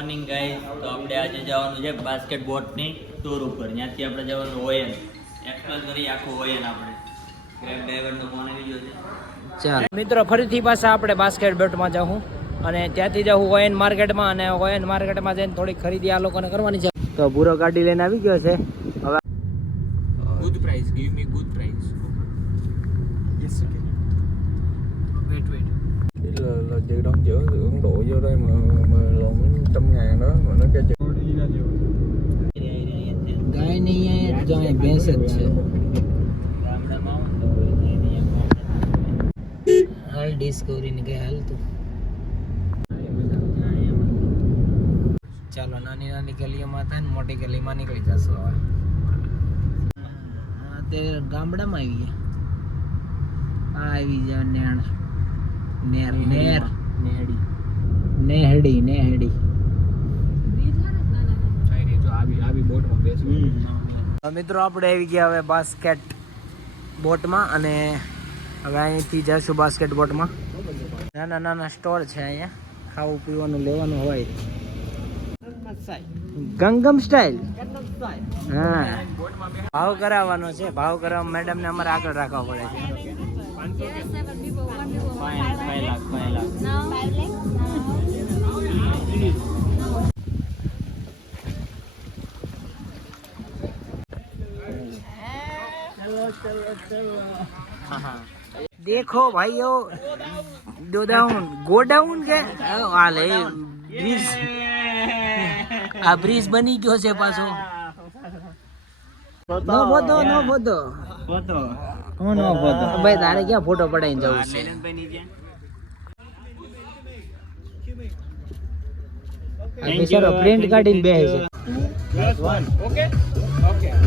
Morning guys, તો આપણે આજે જવાનું છે બાસ્કેટ બોટની ટૂર ઉપર. ત્યાંથી આપણે જવાનું ઓયન એક્સપ્લોર કરી આખું ઓયન. આપણે ગ્રેબ ડ્રાઈવરનો ફોન આવી ગયો છે. ચાલ મિત્રો, ફરીથી પાછા આપણે બાસ્કેટ બોટમાં જાઉં અને ત્યાંથી જાઉં ઓયન માર્કેટમાં. અને ઓયન માર્કેટમાં જઈને થોડીક ખરીદી આ લોકોને કરવાની છે. તો પૂરો ગાડી લઈને આવી ગયો છે. હવે good price, give me good price. Yes, okay. Wait. Là chị đón chở từ Ấn Độ vô đây mà lộn 100.000 đó mà nó kêu ગાય નહીં અહીંયા જો અહીં ભેંસ જ છે. હાલ ડિસ્કવરી ને કઈ હાલતું. ચાલો નાની નાની ગલીઓમાં થાય ને મોટી ગલીમાં નીકળી જશું હવે. અત્યારે ગામડામાં આવી ગયા. આ આવી જાય નેહડી. મિત્રો આપણે આવી ગયા હવે બાસ્કેટ બોટમાં. અને હવે અહીંથી જઈશું બાસ્કેટ બોટમાં. નાના સ્ટોર છે અહીંયા, ખાવું પીવાનું લેવાનું હોય. ગંગમ સ્ટાઇલ. હા, ભાવ કરાવવાનો છે. ભાવ કરાવવા મેડમને અમારે આગળ રાખવા પડે છે. 5 લાખ. देखो भाइयों, गोडाउन के हाले ब्रिज. આ બ્રિજ બની ગયો છે પાછો. નો ફોટો ભાઈ, તારે ક્યાં ફોટો પડાઈને જવું છે? બિચારો પ્રિન્ટ કાઢીને બેસે છે.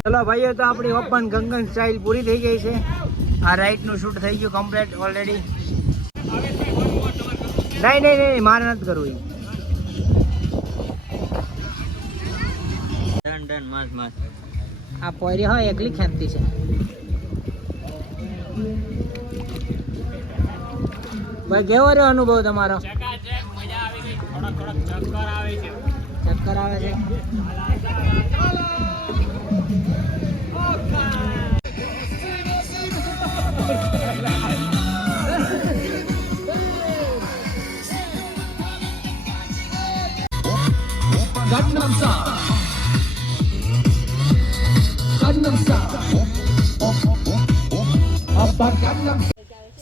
ચલો ભાઈઓ, તો આપણી ઓપન ગંગન સ્ટાઇલ પૂરી થઈ ગઈ છે. આ રાઈટ નું શૂટ થઈ ગયું કમ્પ્લીટ ઓલરેડી. નહીં, મારે નથી કરવું. ડન મસ્ત. આ પોયરી હોય એકલી ખેંચતી છે. ભાઈ કેવો રહ્યો અનુભવ તમારો? ચક્કર આવે છે.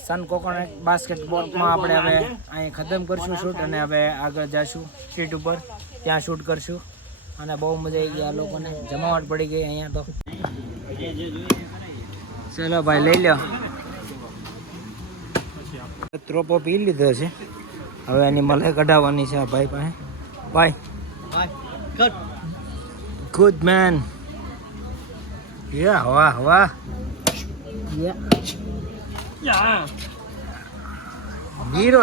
સન કોકોનટ બાસ્કેટબોલમાં આપણે હવે અહીં ખતમ કરશું શૂટ. અને હવે આગળ જઈશું સ્ટ્રીટ ઉપર, ત્યાં શૂટ કરશું. અને બહુ મજા આવી ગઈ. આ લોકોને જમાવટ પડી ગઈ અહીંયા તો. ચલો ભાઈ, લઈ લો. ત્રોપો પી લીધો છે. હવે એની મલાઈ કઢાવવાની છે આ ભાઈ પાસે. ભાઈ ગુડ મેન. વાહ. હીરો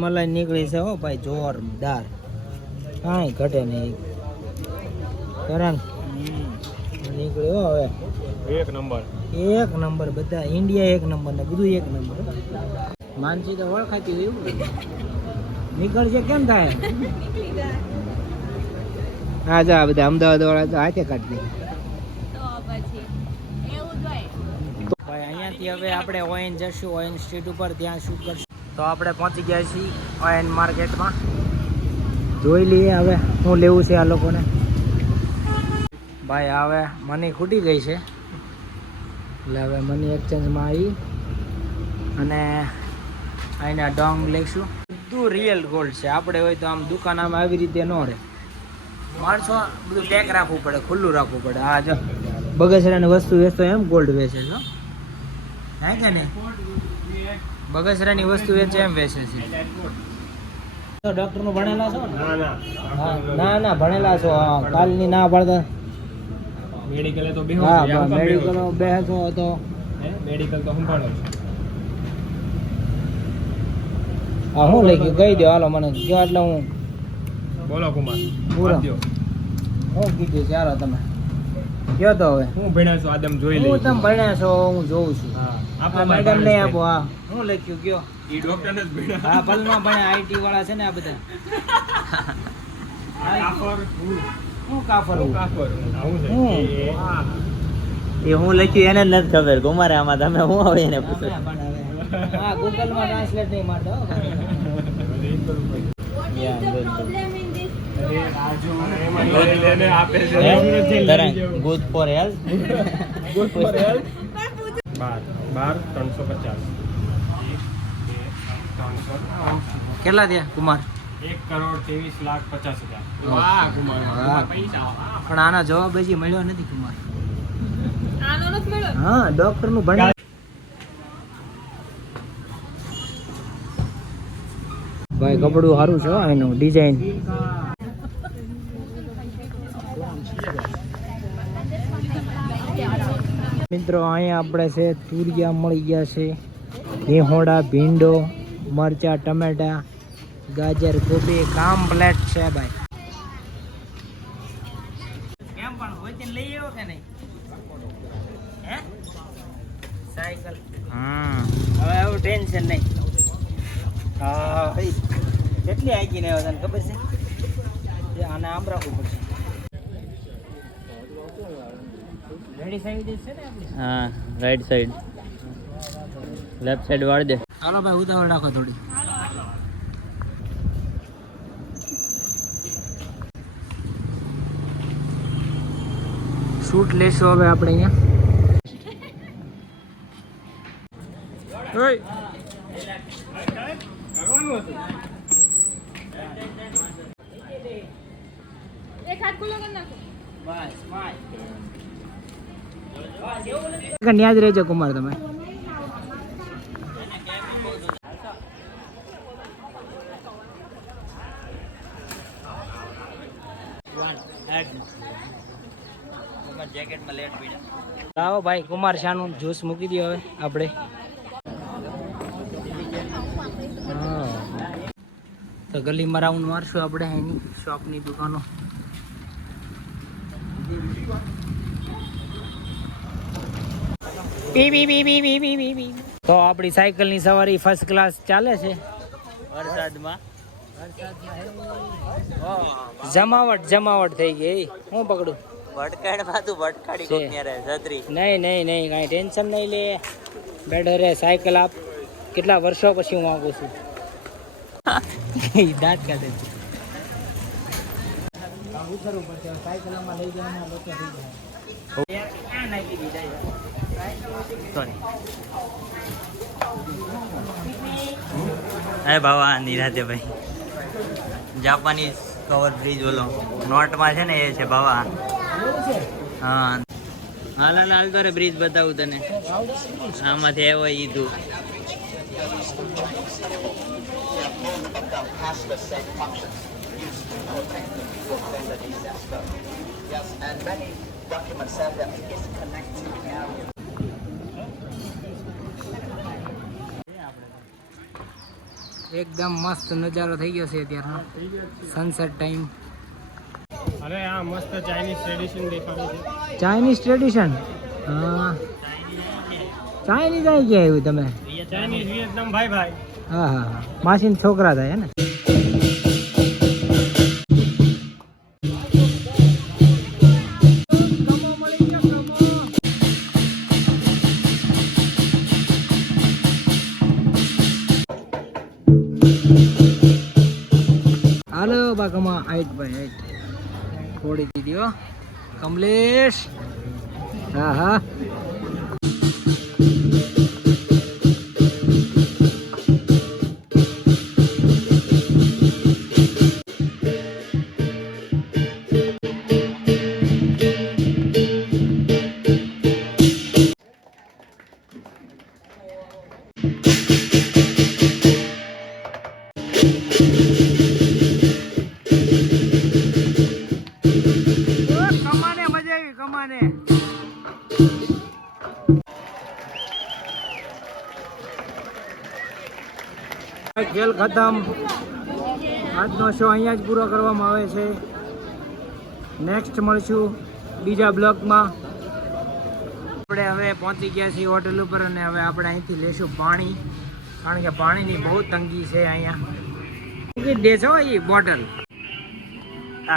મલાઈ નીકળી છે હો ભાઈ, જોરદાર. કાંઈ ઘટે નહીં. કરણ નીકળ્યો હવે. એક નંબર. બધા ઇન્ડિયા એક નંબર ને બધું એક નંબર. માનસી તો ઓળખાતી હોય એવું નીકળશે કેમ થાય? હા, જા બધા અમદાવાદ વાળા તો હાથે કાઢી દે. ભાઈ અહીંયાથી હવે આપણે ઓયન જશું, ઓયન સ્ટ્રીટ ઉપર, ત્યાં શૂટ કરશું. તો આપણે પહોંચી ગયા છીએ ઓયન માર્કેટમાં. જોઈ લઈએ હવે શું લેવું છે આ લોકોને. ભાઈ હવે મની ખૂટી ગઈ છે, એટલે હવે મની એક્સચેન્જમાં આવી અને અહીંના ડોંગ લઈશું. બધું રિયલ ગોલ્ડ છે. આપણે હોય તો આમ દુકાન આમ આવી રીતે ન રહે. માણસો બધું પેક રાખવું પડે, ખુલ્લું રાખવું પડે. આ જો બગસરાની વસ્તુ વેચતો એમ ગોલ્ડ વેચે છે. હે કે નહીં? બગસરાની વસ્તુ વેચે એમ વેચે છે. તો ડોક્ટર નું ભણેલા છો? ના ભણેલા છો. કાલની ના ભણતા મેડિકલ તો મેડિકલ બેસો તો મેડિકલ તો સંભાળો. હા, હું લઈ ગયું કહી દો. હાલો મને કયો એટલે હું બોલો કુમાર. પૂરો હું કીધું. ચાલો તમે કયો તો હવે. હું ભણ્યા છો આદમ જોઈ લઉં. તમે ભણ્યા છો હું જોઉં છું. હા. મેડમ ને આપો. હા હું લખ્યું કયો? ઈ ડોક્ટર ને જ ભેડા હા ભલમાં ભણ્યા આઈટી વાળા છે ને આ બધા. કાફર હું કાફર હું કાફર આવું છે હું? એ હું લખ્યું એને જ નથી ખબર. કુમારે આમાં તમે હું આવે એને પૂછો. હા ગૂગલ માં ટ્રાન્સલેટ નહીં મારતો હો. લેને આપે છે good for health. Good for health 12 કેટલા થયા કુમાર? 1,23,50,000 વાહ કુમાર વાહ. પૈસા પણ આનો જવાબ હજી મળ્યો નથી કુમાર. હા ડોક્ટર નું ભણ. ભાઈ કપડું સારું છે હો એનું ડિઝાઇન. મિત્રો અહીંયા આપણે છે તુરિયા મળી ગયા છે, ભીહોડા, ભીંડો, મરચા, ટમેટા, ગાજર, ગોબી કમ્પ્લેટ છે ભાઈ. કેમ પણ વચન લઈ આવ્યો કે નહીં? હે સાયકલ. હા હવે આવું ટેન્શન નહીં. હા ભાઈ કેટલી આગી ને આવ્યો તને ખબર છે? આને આમ રાખવું પડશે. રેડી સાઈડ છે ને આપણી? હા રાઈટ સાઈડ, લેફ્ટ સાઈડ વાળી દે. હાલો ભાઈ ઉતાવળ રાખો થોડી. શૂટ લેશો હવે આપણે અહીંયા. કરવાનું હતું એક હાથ ખુલ્લો કરી નાખો. બસ યાદ રહેજો કુમાર તમે. જેકેટમાં લેટ પીડા. લાવો ભાઈ કુમાર શાનું જ્યુસ મૂકી દો હવે આપણે. તો ગલીમાં રાઉન્ડ મારશું આપણે એની શોપની દુકાનો. તો આપણી સાયકલની સવારી ફર્સ્ટ ક્લાસ ચાલે છે. વરસાદમાં જમાવટ થઈ ગઈ. હું પકડું? ભટકાડ પાતું ભટકાડી કોક ન્યારે છત્રી. નહીં કાંઈ ટેન્શન નહીં લે. બેઠો રે સાયકલ આપ. કેટલા વર્ષો પછી હું આવું છું. દાંત કાઢે છે. ઉતરવું પડશે સાયકલમાં લઈ જવાના લોકો થઈ જાય. ક્યાં નાખી દીધા? સોરી. અરે બાબા નિરાતે ભાઈ. જાપાનીઝ કવર બ્રિજ ઓલો નોટમાં છે ને એ છે બાબા. હા હાલ તો બ્રિજ બતાવું તને. આમાંથી આવ્યો ઈ તું. એકદમ મસ્ત નજારો થઈ ગયો છે અત્યારનો સનસેટ ટાઈમ. અરે આ મસ્ત ચાઇનીઝ ટ્રેડિશન દેખાડે છે. Chinese tradition? હા ચાઇનીઝ આવી ગયા એવું તમે? ચાઇનીઝ વિયેતનામ ભાઈ હા હા માસીન છોકરા થાય ને. હાલો બાકમાં આઈટ ભાઈ આઈટ છોડી દીધી હો કમલેશ. હા હા ખેલ ખતમ. આજનો શો અહીંયા જ પૂરો કરવામાં આવે છે. નેક્સ્ટ મળશું બીજા બ્લોગમાં. આપણે હવે પહોંચી ગયા છીએ હોટલ ઉપર અને હવે આપણે અહીંથી લેશું પાણી, કારણ કે પાણીની બહુ તંગી છે અહીંયા. દેશો એ બોટલ આ